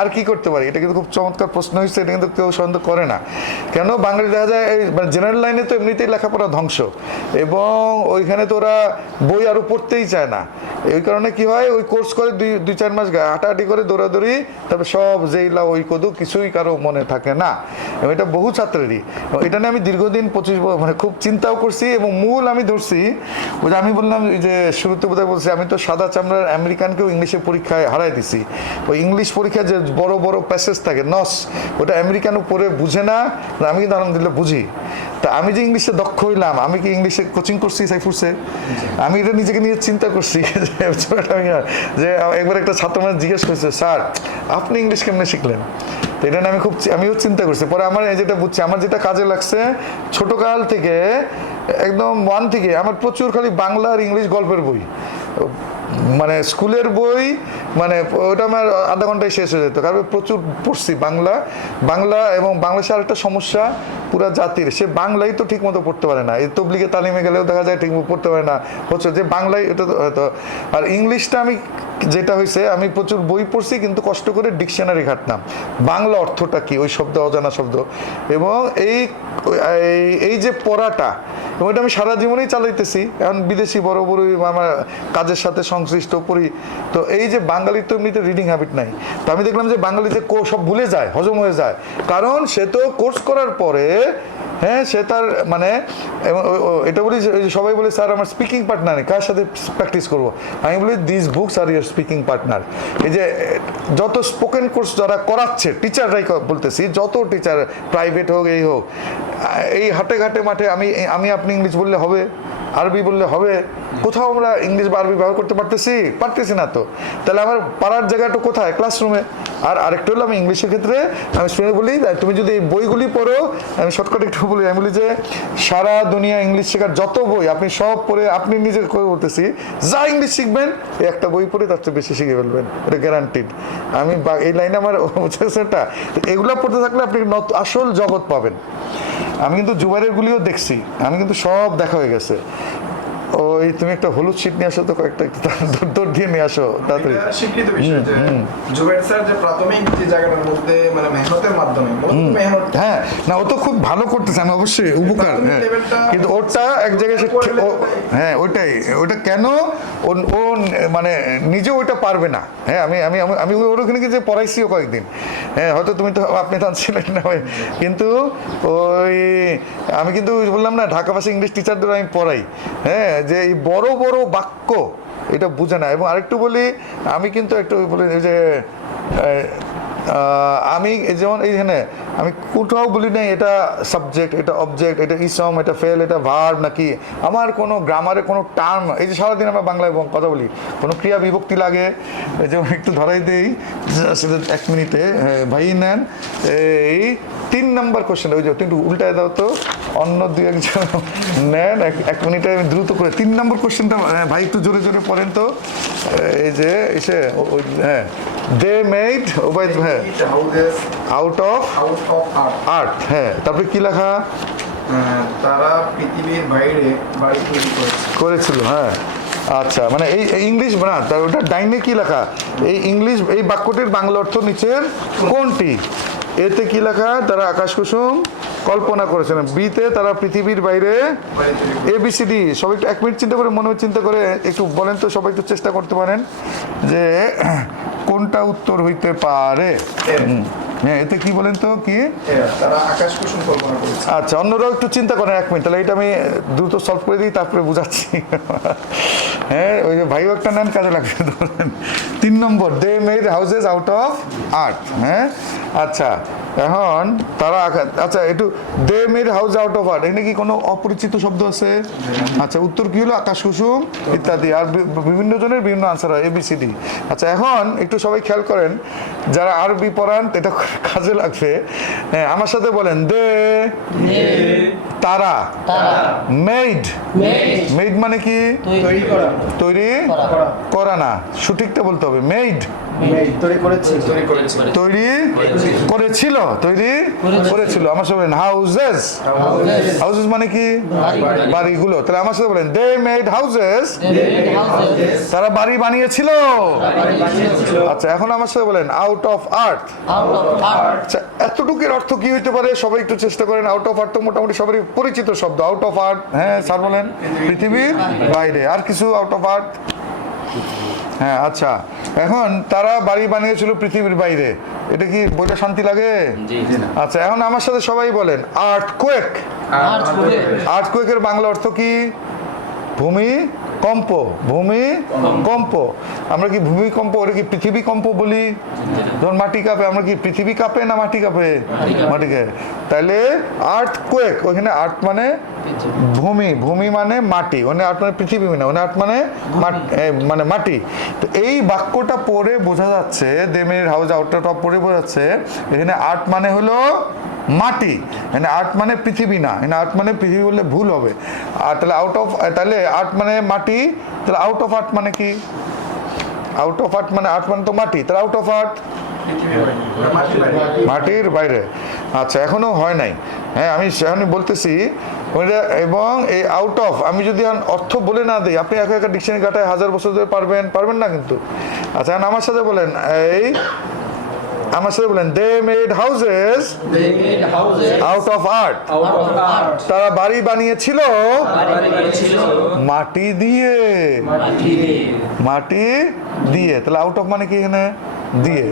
আর কি করতে পারি? এটা কিন্তু খুব চমৎকার প্রশ্ন হয়েছে, এটা কিন্তু কেউ সন্দেহ করে না। কেন? বাঙালি দেখা যায় মানে জেনারেল লাইনে তো এমনিতেই লেখাপড়া ধ্বংস। এবং ওইখানে তো ওরা বই আরও পড়তেই চায় না। এই কারণে কি হয়, ওই কোর্স করে দুই দুই, চার মাস হাঁটাহাঁটি করে দৌড়াদৌড়ি, তারপর সব যেইলা ওই কদু, কিছুই কারও মনে থাকে না। এবং এটা বহু ছাত্রেরই। এটা নিয়ে আমি দীর্ঘদিন পঁচিশ মানে খুব চিন্তাও করছি এবং মূল আমি ধরছি, ওই যে আমি বললাম যে শুরুতে বোধহয় বলছি, আমি তো সাদা চামড়ার আমেরিকানকেও ইংলিশে পরীক্ষায় হারাই দিছি। ওই ইংলিশ পরীক্ষায় যে বড় বড় প্যাসেজ থাকে। নস, ওটা আমেরিকানও পড়ে বুঝে না আমি কিন্তু আলহামদুলিল্লাহ বুঝি। তা আমি যে ইংলিশে দক্ষ হইলাম, আমি কি ইংলিশে কোচিং করছি সাইফুরসে? আমি এটা নিজেকে নিয়ে চিন্তা করছি যে একবার একটা ছাত্র মানে জিজ্ঞেস করছে, স্যার, আপনি ইংলিশ কেমনে শিখলেন? তো এটা আমি খুব আমিও চিন্তা করছি। পরে আমার যেটা বুঝছি, আমার যেটা কাজে লাগছে, ছোটকাল থেকে, একদম ওয়ান থেকে, আমার প্রচুর খালি বাংলা আর ইংলিশ গল্পের বই। মানে স্কুলের বই মানে ওটা আমার আধা ঘন্টায় শেষ হয়ে যেত। কারণ প্রচুর পড়ছি বাংলা। বাংলা এবং বাংলাদেশে আরেকটা সমস্যা, পুরা জাতির। সে বাংলাই তো ঠিক মতো পড়তে পারে না। এই তবলিগে তালিমে গেলেও দেখা যায় ঠিক মতো পড়তে পারে না। হচ্ছে যে বাংলায় এটা হয়তো। আর ইংলিশটা আমি যেটা হয়েছে, আমি প্রচুর বই পড়ছি, কিন্তু কষ্ট করে ডিকশনারি ঘাটতাম বাংলা অর্থটা কি? ওই শব্দ, অজানা শব্দ। এবং এই- এই যে পড়াটা এটা আমি সারা জীবনেই চালাইতেছি। এখন বিদেশি বড় বড় আমার কাজের সাথে সংশ্লিষ্ট পড়ি তো এই যে বাঙালির তো এমনিতে রিডিং হ্যাবিট নাই। তো আমি দেখলাম যে বাঙালিতে সব ভুলে যায়, হজম হয়ে যায়। কারণ সে তো কোর্স করার পরে হ্যাঁ সে তার মানে এটা বলি সবাই বলে, স্যার, আমার স্পিকিং পার্টনার কার সাথে প্র্যাকটিস করব? আমি বলি this books are your speaking partner এই যে, যত স্পোকেন কোর্স যারা করাচ্ছে টিচাররাই বলতেছি, যত টিচার প্রাইভেট হোক, এই হোক, এই হাটে ঘাটে মাঠে আমি আমি আপনি ইংলিশ বললে হবে আরবি বললে হবে কোথাও আমরা ইংলিশ বা আরবি ব্যবহার করতে পারতেছি? পারতেছি না তো। তাহলে আমার পাড়ার জায়গাটা কোথায়? ক্লাসরুমে আর আরেকটা হলো আমি ইংলিশের ক্ষেত্রে আমি শুনে বলি তুমি যদি এই বইগুলি পড়ো, আমি শর্টকাট একটু বলি, আমি বলি যে সারা দুনিয়া ইংলিশ শেখার যত বই আপনি সব পড়ে আপনি নিজে বলতেছি, যা ইংলিশ শিখবেন, এই একটা বই পড়ে তার চেয়ে বেশি শিখে ফেলবেন। এটা গ্যারান্টিড আমি এই লাইনে আমার সেটা এগুলো পড়তে থাকলে আপনি আসল জগৎ পাবেন। আমি কিন্তু জুবাইরের গুলিও দেখছি। আমি কিন্তু সব দেখা হয়ে গেছে। ওই তুমি একটা হলুদ শীট নিয়ে আসো তো কয়েকটা একটু দৌড় দিয়ে নিয়ে আসো তাড়াতাড়ি। স্বীকৃত বিষয় যে জুবের স্যার যে প্রাথমিক যে জায়গাটার মধ্যে মানে মেহনতের মাধ্যমে হ্যাঁ না ও তো খুব ভালো করতেছে আমি অবশ্যই উপকার হ্যাঁ। কিন্তু ওটা এক জায়গায় সে হ্যাঁ ওইটাই ওটা কেন? ও মানে নিজে ওইটা পারবে না। হ্যাঁ আমি আমি আমি- ওর ওখানে গিয়ে যে পড়াইছিও কয়েকদিন। হ্যাঁ হয়তো তুমি তো আপনি তো ছিলেন না। কিন্তু ওই আমি কিন্তু বললাম না ঢাকাবাসী ইংলিশ টিচারদের আমি পড়াই। হ্যাঁ যে এই বড় বড় বাক্য, এটা বুঝে না। এবং আরেকটু বলি, আমি কিন্তু একটু বলি যে আমি যেমন এইখানে আমি কোথাও বলি নাই, এটা সাবজেক্ট এটা অবজেক্ট এটা ইসম, এটা ফেল, এটা ভার্ব নাকি? আমার কোনো গ্রামারে কোনো টার্ম এই যে সারাদিন আমরা বাংলায় কথা বলি, কোনো ক্রিয়া বিভক্তি লাগে যেমন একটু ধরাই দেই এক মিনিটে ভাই নেন, এই তিন নম্বর কোশ্চেন ওই যে একটু উল্টায় দাও তো। অন্য দু একজন নেন। এক মিনিটে আমি দ্রুত করে তিন নম্বর কোশ্চেনটা ভাই একটু জোরে জোরে পড়েন তো। এই যে এসে হ্যাঁ। দে মেড ওবাই হ্যাঁ। আউট অফ আর্ট হ্যাঁ। তারপরে কি লেখা? তারা পৃথিবীর বাইরে বাড়ি তৈরি করেছে। করেছিল হ্যাঁ। আচ্ছা মানে এই এই ইংলিশ না তার ওটা ডাইনে কি লেখা? এই ইংলিশ এই বাক্যটির বাংলা অর্থ নিচের কোনটি? এতে কি লেখা তারা আকাশ কুসুম কল্পনা করেছেন। বিতে তারা পৃথিবীর বাইরে এবিসিডি তৈরি এ বি সি ডি সবাই একটু এক মিনিট চিন্তা করে মনে হয় চিন্তা করে একটু বলেন তো সবাই একটু চেষ্টা করতে পারেন যে কোনটা উত্তর হইতে পারে। হ্যাঁ এতে কি বলেন তো কি? আচ্ছা অন্যরাও একটু চিন্তা করেন এক মিনিট তাহলে এটা আমি দ্রুত সলভ করে দিই তারপরে বুঝাচ্ছি। হ্যাঁ ওই যে ভাইও একটা নেন কাজে লাগবে তিন নম্বর they made houses out of art হ্যাঁ? আচ্ছা এখন তারা আচ্ছা একটু they made house out of art. এখানে কি কোনো অপরিচিত শব্দ আছে? আচ্ছা উত্তর কি হলো? আকাশ কুসুম ইত্যাদি। আর বিভিন্ন জনের বিভিন্ন আনসার হয় এবিসিডি আচ্ছা এখন একটু সবাই খেয়াল করেন যারা আরবি পড়ান এটা কাজে লাগবে। হ্যাঁ আমার সাথে বলেন দে তারা মেড। মেড। মানে কি? তৈরি করা। তৈরি করা। করা না। সঠিকটা বলতে হবে মেড। তৈরি করেছি। তৈরি করেছি। তৈরি করেছিল। তৈরি করেছিল। আমার সাথে বলেন হাউজেস হাউজেস মানে কি? বাড়িগুলো। তাহলে আমার সাথে বলেন দে মেড হাউজেস তারা বাড়ি বানিয়েছিল। আচ্ছা এখন আমার সাথে বলেন আউট অফ আর্থ আচ্ছা এতটুকুর অর্থ কি হইতে পারে? সবাই একটু চেষ্টা করেন। আউট অফ আর্থ তো মোটামুটি সবারই পরিচিত শব্দ। আউট অফ আর্থ হ্যাঁ স্যার বলেন পৃথিবীর বাইরে। আর কিছু আউট অফ আর্থ হ্যাঁ আচ্ছা। এখন তারা বাড়ি বানিয়েছিল পৃথিবীর বাইরে। এটা কি বইটা শান্তি লাগে? আচ্ছা এখন আমার সাথে সবাই বলেন আর্থ কোয়েক আর্থ কোয়েকের বাংলা অর্থ কি? ভূমি কম্প। ভূমি কম্প। আমরা কি ভূমিকম্প ওটা কি পৃথিবী কম্প বলি? যখন মাটি কাঁপে আমরা কি পৃথিবী কাঁপে না মাটি কাঁপে? মাটি কাঁপে। তাহলে আর্থ কোয়েক ওখানে আর্থ মানে ভূমি ভূমি মানে মাটি ওখানে আর্থ মানে পৃথিবী না ওখানে আর্থ মানে মাট- মানে মাটি। তো এই বাক্যটা পড়ে বোঝা যাচ্ছে দেমের হাউস আউটটা টপ পড়ে বোঝা যাচ্ছে এখানে আর্থ মানে হলো মাটি মানে আর্ট মানে পৃথিবী না এখানে আর্ট মানে পৃথিবী বললে ভুল হবে। আর তাহলে আউট অফ তাহলে আর্ট মানে মাটি তাহলে আউট অফ আর্ট মানে কি? আউট অফ আর্ট মানে আর্ট মানে তো মাটি তাহলে আউট অফ বাইরে। মাটির বাইরে। আচ্ছা এখনও হয় নাই। হ্যাঁ আমি সেখানে বলতেছি এবং এই আউট অফ আমি যদি অর্থ বলে না দিই আপনি একা একা ডিকশনারি কাটায় হাজার বছর ধরে পারবেন পারবেন না কিন্তু আচ্ছা এখন আমার সাথে বলেন এই আমার সাথে বলেন they made houses houses out of art. তারা বাড়ি বানিয়েছিল মাটি দিয়ে মাটি দিয়ে। তাহলে আউট অফ মানে কি এখানে দিয়ে।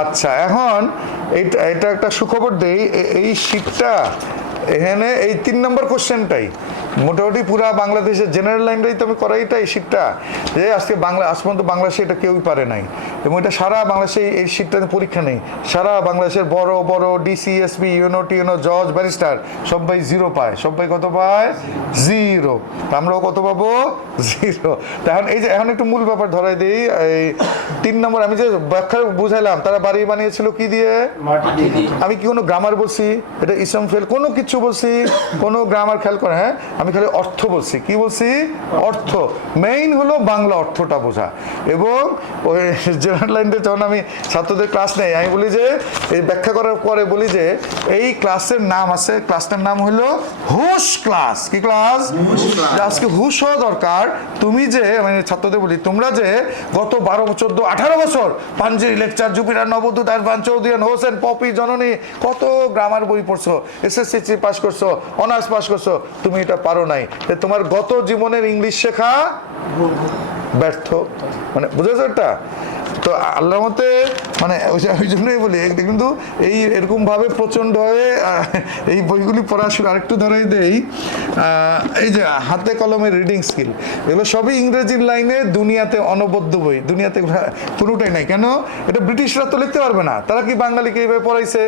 আচ্ছা এখন এইটা এটা একটা সুখবর দেই এই শীতটা এখানে এই তিন নম্বর কোশ্চেনটাই। মোটামুটি পুরা বাংলাদেশের জেনারেল লাইনটাই তো আমি করাইটাই শীতটা যে আজকে বাংলা আজ পর্যন্ত বাংলাদেশে এটা কেউই পারে নাই। এবং এটা সারা বাংলাদেশে এই শীতটাতে পরীক্ষা নেই। সারা বাংলাদেশের বড় বড় ডিসিএসপি ইউনো টিউনো জজ ব্যারিস্টার সবাই জিরো পায়। সবাই কত পায়? জিরো আমরাও কত পাবো? জিরো এখন এই যে এখন একটু মূল ব্যাপার ধরাই দিই। এই তিন নম্বর আমি যে ব্যাখ্যা বুঝাইলাম তারা বাড়ি বানিয়েছিল কি দিয়ে? আমি কি কোনো গ্রামার বলছি? এটা ইসম ফেল কোনো কিছু বলছি কোনো গ্রামার খেয়াল করে হ্যাঁ? আমি খালি অর্থ বলছি। কি বলছি? অর্থ। মেইন হলো বাংলা অর্থটা বোঝা। এবং ওই জেনারেল লাইনটা যখন আমি ছাত্রদের ক্লাস নেই আমি বলি যে এই ব্যাখ্যা করার পরে বলি যে এই ক্লাসের নাম আছে ক্লাসটার নাম হলো হুশ ক্লাস কি ক্লাস আজকে হুশ হওয়া দরকার। তুমি যে মানে ছাত্রদের বলি তোমরা যে গত বারো চোদ্দ আঠারো বছর Panjeree lecture Jupiter Nabadoot advance Chowdhury Hossain Popy Jononi কত গ্রামার বই পড়ছো? এসএসসি পাস করছ অনার্স পাশ করছ তুমি এটা পারো নাই। তোমার গত জীবনের ইংলিশ শেখা ব্যর্থ। মানে বুঝেছ এটা? তো আল্লাহর মতে মানে ওই জন্যই বলি কিন্তু এই এরকম ভাবে প্রচণ্ড হয়ে এই বইগুলি পড়া শুরু আরেকটু ধরাই দেই। এই যে হাতে কলমে রিডিং স্কিল এগুলো সবই ইংরেজির লাইনে দুনিয়াতে অনবদ্য বই। দুনিয়াতে পুরোটাই নাই। কেন? এটা ব্রিটিশরা তো লিখতে পারবে না। তারা কি বাঙালিকে এইভাবে পড়াইছে?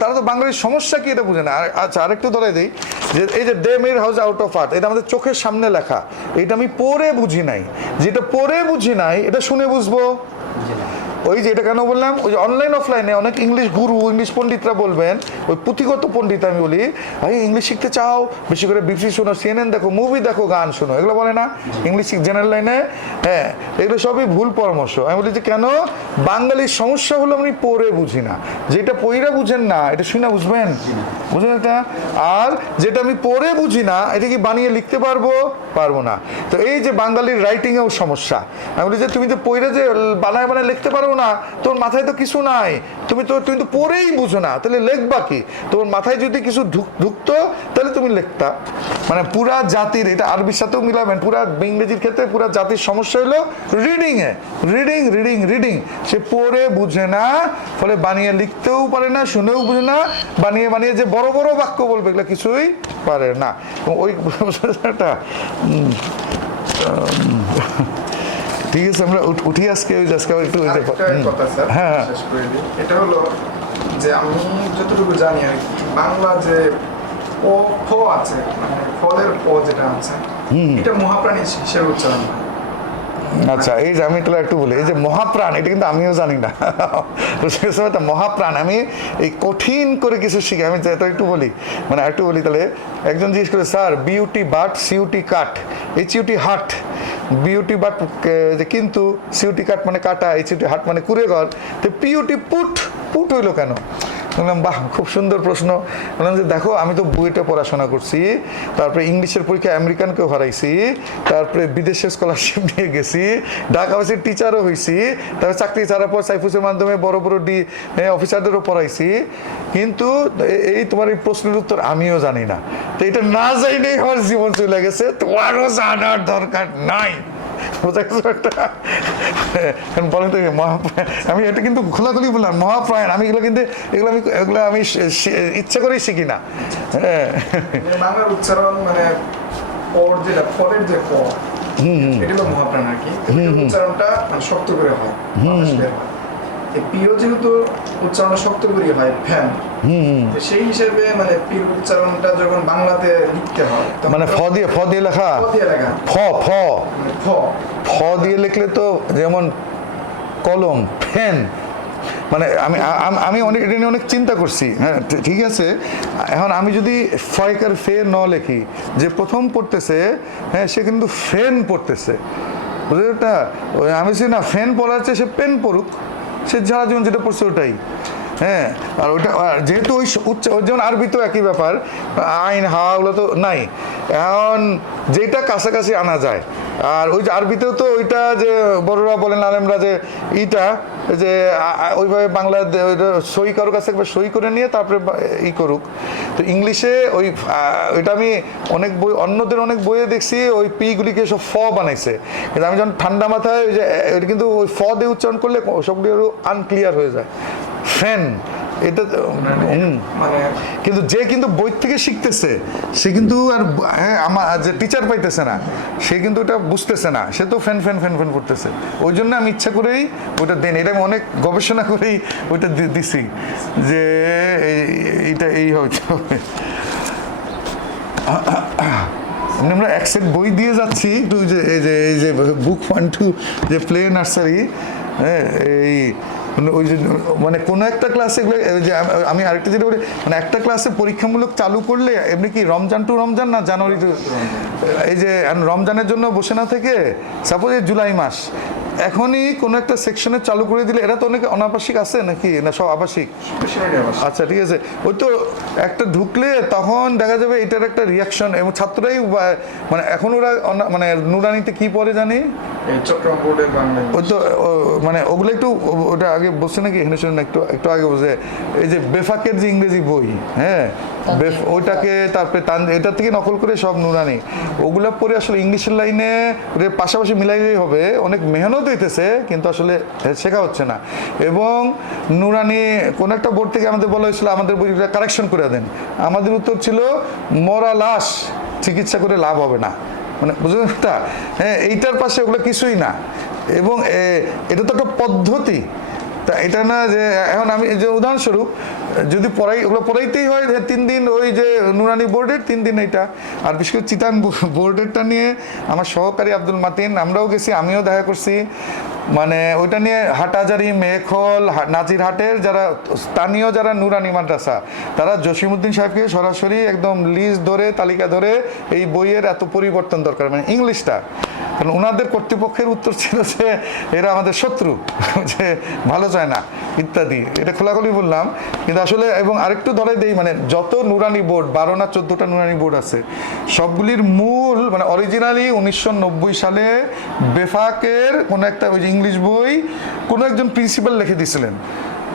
তারা তো বাঙালির সমস্যা কি এটা বুঝে না। আচ্ছা আরেকটু ধরাই দিই, যে এই যে they made house out of art এটা আমাদের চোখের সামনে লেখা। এটা আমি পড়ে বুঝি নাই। যেটা পড়ে বুঝি নাই, এটা শুনে বুঝব। ওই যে এটা কেন বললাম? ওই যে অনলাইন অফলাইনে অনেক ইংলিশ গুরু ইংলিশ পণ্ডিতরা বলবেন, ওই পুঁথিগত পণ্ডিত আমি বলি, ভাই ইংলিশ শিখতে চাও? বেশি করে বিবিসি শোনো সিএনএন দেখো মুভি দেখো, গান শোনো। এগুলো বলে না। ইংলিশ জেনারেল লাইনে হ্যাঁ এগুলো সবই ভুল পরামর্শ। আমি বলি যে কেন? বাঙালির সমস্যা হলো আমি পড়ে বুঝি না। যেটা পইরা বুঝেন না, এটা শুনে বুঝবেন? বুঝলেন এটা আর যেটা আমি পড়ে বুঝি না, এটা কি বানিয়ে লিখতে পারব? পারব না। তো এই যে বাঙালির রাইটিংয়েও সমস্যা। আমি বলি যে তুমি তো পড়ে যে বানায় বানায় লিখতে পারো না, তোর মাথায় তো কিছু নাই। তুমি তো তুমি তো পড়েই বুঝো না, তাহলে লেখবা কি? তোমার মাথায় যদি কিছু ঢুক- ঢুকতো, তাহলে তুমি লিখতা। মানে পুরা জাতির, এটা আরবির সাথেও মিলাবেন, পুরা ইংরেজির ক্ষেত্রে পুরা জাতির সমস্যা হলো রিডিং এ। রিডিং রিডিং রিডিং সে পড়ে, বুঝে না, ফলে বানিয়ে লিখতেও পারে না, শুনেও বুঝে না, বানিয়ে বানিয়ে যে বড় বড় বাক্য বলবে, এগুলো কিছুই পারে না। ওই একটা ঠিক আছে আমরা উঠি আজকে ওই আজকে আবার একটু স্যার হ্যাঁ হ্যাঁ। এটা হলো যে আমি যতটুকু জানি আর বাংলা যে ও ফ আছে মানে ফলের প যেটা আছে এটা মহাপ্রাণী হিসেবে উচ্চারণ হয়। আচ্ছা এই যে আমি তাহলে একটু বলি এই যে মহাপ্রাণ এটা কিন্তু আমিও জানি না। বুঝতে তো মহাপ্রাণ আমি এই কঠিন করে কিছু শিখি আমি এটা একটু বলি মানে একটু বলি তাহলে একজন জিজ্ঞেস করে sir B U T but C U T cut H U T hut B U T but কিন্তু সিউটি কাট মানে কাটা, এই সিউটি হাট মানে কুড়ে ঘর তো পিউটি পুট পুট হইল কেন? বললাম, বাহ, খুব সুন্দর প্রশ্ন। বললাম যে, দেখো, আমি তো বুয়েটে পড়াশোনা করছি, তারপরে ইংলিশের পরীক্ষা আমেরিকানকেও হারাইছি, তারপরে বিদেশে স্কলারশিপ নিয়ে গেছি, ঢাকা হাউসের টিচারও হয়েছি তারপরে চাকরি ছাড়ার পর সাইফুসের মাধ্যমে বড় বড় ডি অফিসারদেরও পড়াইছি। কিন্তু এই তোমার এই প্রশ্নের উত্তর আমিও জানি না। তো এটা না জানিলেই আমার জীবন চলে গেছে তোমারও জানার দরকার নাই। বোঝা গেছে একটা এখন বলেন তো মহাপ্রাণ আমি এটা কিন্তু খোলাখুলি বললাম মহাপ্রাণ। আমি এগুলো কিন্তু এগুলো আমি এগুলো আমি ইচ্ছা করেই শিখি না। হ্যাঁ। মানে উচ্চারণ মানে পর যেটা ফলের যে প এটা হলো মহাপ্রাণ আর কি। হম উচ্চারণটা মানে শক্ত করে হয়। পিও যেহেতু উচ্চারণ শক্ত করে হয় ফ্যান সেই হিসেবে মানে পির উচ্চারণটা যখন বাংলাতে লিখতে হয় মানে ফ দিয়ে ফ দিয়ে লেখা? ফ ফ মানে ফ। ফ দিয়ে লিখলে তো যেমন কলম ফ্যান। মানে আমি আমি অনেক এটা নিয়ে অনেক চিন্তা করছি। হ্যাঁ ঠিক আছে? এখন আমি যদি ফয়কার ফে ন লেখি যে প্রথম পড়তেছে হ্যাঁ সে কিন্তু ফেন পড়তেছে। বুঝলি না আমি না ফ্যান পড়ার চেয়ে সে পেন পড়ুক সে যা জীবন যেটা পড়ছে ওটাই। হ্যাঁ আর ওটা যেহেতু ওই উচ্চ যেমন যেমন তো একই ব্যাপার, আইন, হাওয়া, ওগুলো তো নাই। এখন যেটা কাছাকাছি আনা যায় আর ওই যে আরবিতেও তো ওইটা যে বড়রা বলেন আলেমরা যে ইটা, যে ওইভাবে বাংলা সই কারোর কাছে একবার সই করে নিয়ে তারপরে ই করুক। তো ইংলিশে ওই ওইটা আমি অনেক বই, অন্যদের অনেক বইয়ে দেখছি, ওই পিগুলিকে সব ফ বানাইছে। কিন্তু আমি যখন ঠান্ডা মাথায় ওই যে কিন্তু ওই ফ দিয়ে উচ্চারণ করলে সবগুলি আরও আনক্লিয়ার হয়ে যায়। ফ্যান এটা কিন্তু যে কিন্তু বই থেকে শিখতেছে, সে কিন্তু আর হ্যাঁ আমার যে টিচার পাইতেছে না, সে কিন্তু এটা বুঝতেছে না। সে তো ফ্যান ফ্যান ফ্যান ফ্যান করতেছে। ওই জন্য আমি ইচ্ছা করেই ওইটা দেন, এটা আমি অনেক গবেষণা করেই ওইটা দিছি যে এই- এইটা, এই এমনি আমরা এক বই দিয়ে যাচ্ছি টু যে, এই যে এই যে বুক ওয়ান টু যে প্লে নার্সারি হ্যাঁ এই ওই যে মানে কোনো একটা ক্লাসে যে আমি আরেকটা যেটা বলি মানে একটা ক্লাসে পরীক্ষামূলক চালু করলে এমনি কি রমজান টু রমজান না জানুয়ারি টু এই যে রমজানের জন্য বসে না থেকে সাপোজ এই জুলাই মাস এখনই কোনো একটা সেকশনে চালু করে দিলে এরা তো অনেকে অনাবাসিক আছে নাকি? না সব আবাসিক? আচ্ছা ঠিক আছে। ওই তো একটা ঢুকলে তখন দেখা যাবে এটার একটা রিয়াকশন এবং ছাত্ররাই মানে এখন ওরা মানে নুরানিতে কি পড়ে জানি? ওই তো মানে ওগুলো একটু ওটা আগে বসছে নাকি? এখানে শুনুন একটু একটু আগে বসে এই যে বেফাকের যে ইংরেজি বই হ্যাঁ? ওইটাকে তারপরে তান এটা থেকে নকল করে সব নুরানি। ওগুলা পরে আসলে ইংলিশের লাইনে পাশাপাশি মিলাইলেই হবে। অনেক মেহনত হইতেছে কিন্তু আসলে শেখা হচ্ছে না। এবং নুরানি কোন একটা বোর্ড থেকে আমাদের বলা হয়েছিল আমাদের বইটা কারেকশন করে দেন। আমাদের উত্তর ছিল মরা লাশ চিকিৎসা করে লাভ হবে না। মানে বুঝলেন হ্যাঁ এইটার পাশে ওগুলো কিছুই না। এবং এটা তো একটা পদ্ধতি। তা এটা না যে, এখন আমি যে উদাহরণস্বরূপ, যদি পড়াই, ওগুলো পড়াইতেই হয় তিন দিন ওই যে নুরানি বোর্ডের তিন দিন এটা আর বিশেষ করে চিতান বোর্ডেরটা নিয়ে আমার সহকারী আব্দুল মাতিন, আমরাও গেছি, আমিও দেখা করছি। মানে ওইটা নিয়ে হাটাজারি মেখল, হা- নাজিরহাটের যারা স্থানীয় যারা নুরানি মাদ্রাসা, তারা জসিমউদ্দিন সাহেবকে সরাসরি একদম লিজ ধরে, তালিকা ধরে এই বইয়ের এত পরিবর্তন দরকার মানে ইংলিশটা। কারণ ওনাদের কর্তৃপক্ষের উত্তর ছিল যে এরা আমাদের শত্রু, যে ভালো চায় না, ইত্যাদি। এটা খোলাখুলি বললাম। কিন্তু আসলে এবং আরেকটু ধরে দেই মানে যত নুরানি বোর্ড, বারো না চোদ্দোটা নুরানি বোর্ড আছে, সবগুলির মূল মানে অরিজিনালি উনিশশো নব্বই সালে বেফাকের কোনো একটা ওই ইংলিশ বই কোনো একজন প্রিন্সিপাল লিখে দিয়েছিলেন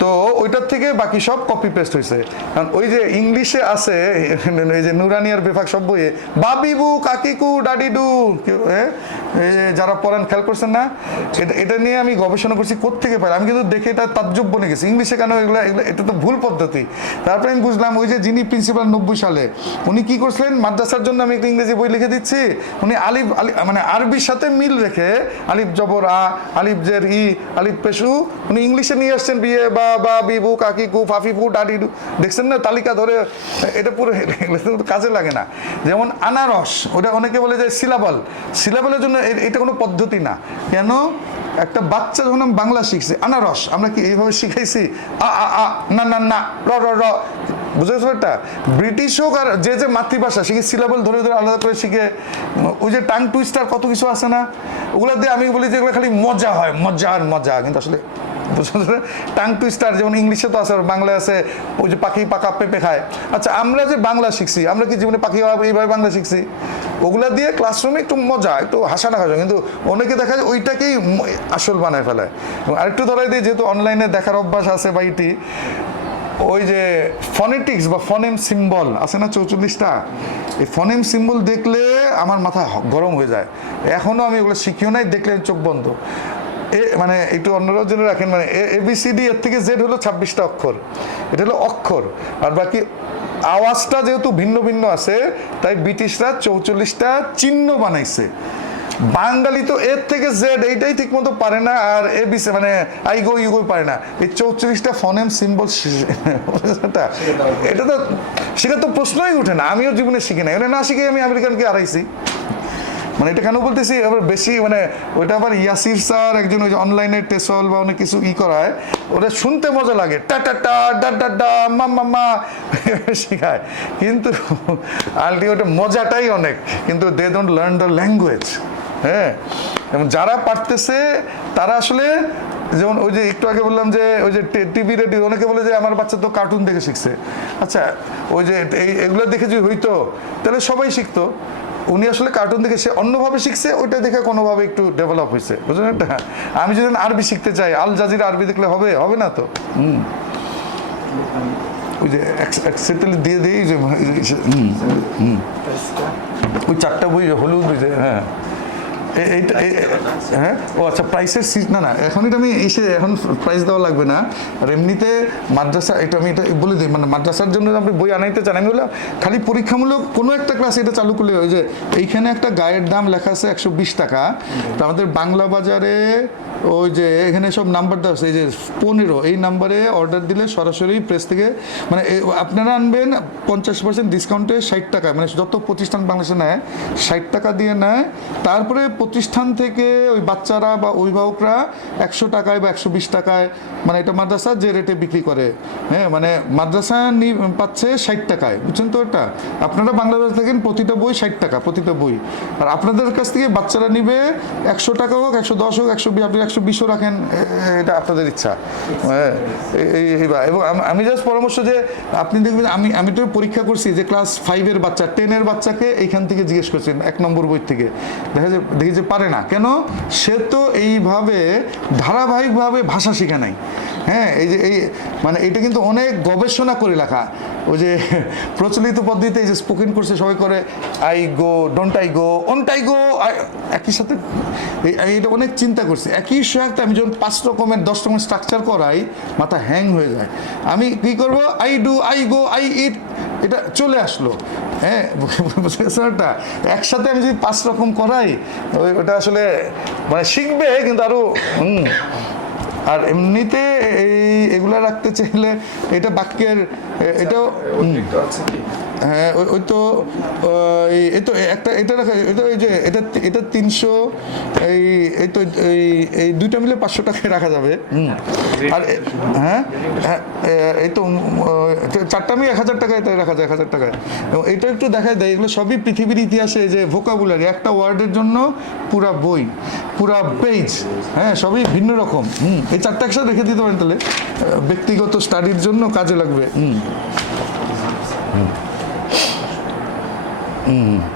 তো ওইটার থেকে বাকি সব কপি পেস্ট হয়েছে কারণ ওই যে ইংলিশে আছে, এই যে নুরানি আর বেফাক সব বইয়ে, বাবিবু, কাকিকু, ডাডিডু? যারা পড়ান, খেয়াল করছেন না? এটা এটা নিয়ে আমি গবেষণা করছি কোত্থেকে পাই আমি কিন্তু দেখে এটা তাজ্জব বনে গেছি। ইংলিশে কেন এগুলো এগুলো, এটা তো ভুল পদ্ধতি। তারপরে আমি বুঝলাম, ওই যে যিনি প্রিন্সিপাল নব্বই সালে, উনি কি করছিলেন? মাদ্রাসার জন্য আমি একটা ইংরেজি বই লিখে দিচ্ছি। উনি আলিফ, আলি মানে আরবির সাথে মিল রেখে, আলিফ জবর আ, আলিফ জের ই, আলিফ পেশু, উনি ইংলিশে নিয়ে আসছেন বিয়ে বা বা বিবু কাকিকু ফাফিফু ডাডিডু দেখছেন না? তালিকা ধরে, এটা পুরো কাজে লাগে না। যেমন আনারস, ওটা অনেকে বলে যে সিলাবল সিলাবলের জন্য এটা কোনো পদ্ধতি না। কেন? একটা বাচ্চা যখন বাংলা শিখছে, আনারস, আমরা কি এইভাবে শিখাইছি? আ আ আ, না না না, র র র। বুঝেছ এটা ব্রিটিশ হোক আর যে যে মাতৃভাষা শিখে সিলেবল ধরে ধরে আলাদা করে শিখে? ওই যে টাং টুইস্টার কত কিছু আছে না? ওগুলো দিয়ে আমি বলি যে এগুলো খালি মজা হয়, মজা আর মজা। কিন্তু আসলে টাং টুইস্টার যেমন ইংলিশে তো আছে বাংলায় আছে, ওই যে পাখি পাকা পেঁপে খায়। আচ্ছা আমরা যে বাংলা শিখছি, আমরা কি জীবনে পাখি এইভাবে বাংলা শিখছি? ওগুলা দিয়ে ক্লাসরুমে একটু মজা, একটু হাসা না হাসা কিন্তু অনেকে দেখা যায় ওইটাকেই আসল বানায় ফেলায় এবং আরেকটু ধরাই দিই, যেহেতু অনলাইনে দেখার অভ্যাস আছে বা ইটি, ওই যে ফনেটিক্স বা ফনেম সিম্বল আছে না চৌচল্লিশটা? এই ফনেম সিম্বল দেখলে আমার মাথা গরম হয়ে যায়। এখনও আমি ওগুলো শিখিও নাই, দেখলে চোখ বন্ধ। এ মানে একটু অন্যরাও জেনে রাখেন মানে এবিসিডি এর থেকে জেড হলো ছাব্বিশটা অক্ষর। এটা হলো অক্ষর। আর বাকি আওয়াজটা যেহেতু ভিন্ন ভিন্ন আছে, তাই ব্রিটিশরা চৌচল্লিশটা চিহ্ন বানাইছে। বাঙালি তো এর থেকে জেড এইটাই ঠিক মতো পারে না, আর এ বিসে মানে আই গো ইউ গো পারে না। এই চৌচল্লিশটা ফনেম সিম্বল এটা তো, সেটা তো প্রশ্নই উঠে না। আমিও জীবনে শিখি না এটা না শিখে আমি আমেরিকানকে হারাইছি। মানে এটা কেন বলতেছি? আবার বেশি মানে ওইটা আবার ইয়াসির স্যার একজন ওই যে অনলাইনে টেসল বা অনেক কিছু ই করায়, ওটা শুনতে মজা লাগে। টা টা টা, ডা ডা ডা, মা মা মা, শেখায়। কিন্তু আলটিমেট মজাটাই অনেক। কিন্তু they don't learn the language হ্যাঁ? এবং যারা পারতেছে, তারা আসলে যেমন ওই যে একটু আগে বললাম যে, ওই যে টিভি, রেডিও, অনেকে বলে যে, আমার বাচ্চা তো কার্টুন দেখে শিখছে। আচ্ছা ওই যে এগুলো দেখে যদি হইতো, তাহলে সবাই শিখতো। উনি আসলে কার্টুন দেখে সে অন্যভাবে শিখছে, ওইটা দেখে কোনোভাবে একটু ডেভেলপ হয়েছে, বুঝলেন? একটা আমি যদি আরবি শিখতে চাই, আল জাজির আরবি দেখলে হবে হবে না তো? হুম। ওই যে একসাথে দিয়ে দিই, যে হুম হুম। ওই চারটা বই হলুদ হ্যাঁ। হ্যাঁ? ও আচ্ছা প্রাইসের সিট না না, এখন এটা আমি এসে এখন প্রাইস দেওয়া লাগবে না। আর এমনিতে মাদ্রাসা, এটা আমি এটা বলে দিই মানে মাদ্রাসার জন্য আপনি বই আনাইতে চান, আমি বললাম, খালি পরীক্ষামূলক কোনো একটা ক্লাস এটা চালু করলে ওই যে এইখানে একটা গায়ের দাম লেখা আছে একশো বিশ টাকা, তো আমাদের বাংলা বাজারে ওই যে এখানে সব নাম্বার দেওয়া আছে, এই যে পনেরো, এই নাম্বারে অর্ডার দিলে সরাসরি প্রেস থেকে মানে আপনারা আনবেন পঞ্চাশ পার্সেন্ট ডিসকাউন্টে ষাট টাকা মানে যত প্রতিষ্ঠান বাংলাদেশে নেয়, ষাট টাকা দিয়ে নেয়, তারপরে প্রতিষ্ঠান থেকে ওই বাচ্চারা বা অভিভাবকরা একশো টাকায় বা একশো বিশ টাকায় মানে এটা মাদ্রাসা যে রেটে বিক্রি করে। হ্যাঁ মানে মাদ্রাসা পাচ্ছে ষাট টাকায়। বুঝছেন তো এটা? আপনারা বাংলাদেশ থাকেন প্রতিটা বই ষাট টাকা প্রতিটা বই। আর আপনাদের কাছ থেকে বাচ্চারা নিবে একশো টাকা হোক একশো দশ হোক একশো আপনি একশো বিশও রাখেন এটা আপনাদের ইচ্ছা। হ্যাঁ, এবং আমি জাস্ট পরামর্শ যে আপনি দেখবেন আমি আমি তো পরীক্ষা করছি যে ক্লাস ফাইভের বাচ্চা টেনের বাচ্চাকে এইখান থেকে জিজ্ঞেস করছেন এক নম্বর বই থেকে। দেখা যায় যে পারে না। কেন? সে তো এইভাবে ধারাবাহিকভাবে ভাষা শেখে নাই। হ্যাঁ এই যে এই মানে এটা কিন্তু অনেক গবেষণা করে লেখা। ওই যে প্রচলিত পদ্ধতিতে যে স্পোকেন করছে সবাই করে, I go don't I go won't I go একই সাথে এইটা অনেক চিন্তা করছি। একই সাথে আমি যখন পাঁচ রকমের, দশ রকমের স্ট্রাকচার করাই, মাথা হ্যাং হয়ে যায়। আমি কি করব? I do I go I eat এটা চলে আসলো। হ্যাঁ একটা একসাথে আমি যদি পাঁচ রকম করাই, ওই, ওটা আসলে মানে শিখবে, কিন্তু আরও হুম। আর এমনিতে এই এগুলা রাখতে চাইলে এটা বাক্যের এটাও আছে। হ্যাঁ ওই- তো এই তো একটা এটা রাখা এটা ওই যে এটা এটা তিনশো এই এই তো এই এই দুইটা মিলে পাঁচশো টাকায় রাখা যাবে। আর হ্যাঁ হ্যাঁ, এই তো চারটা মিলে এক হাজার টাকায় তাই রাখা যায় এক হাজার টাকায়। এবং এটা একটু দেখা দেয় এগুলো সবই পৃথিবীর ইতিহাসে যে ভোকাবুলারি একটা ওয়ার্ডের জন্য পুরা বই পুরা পেজ হ্যাঁ সবই ভিন্ন রকম। হুম এই চারটা একসাথে রেখে দিতে পারেন তাহলে। ব্যক্তিগত স্টাডির জন্য কাজে লাগবে। হুম। হুম।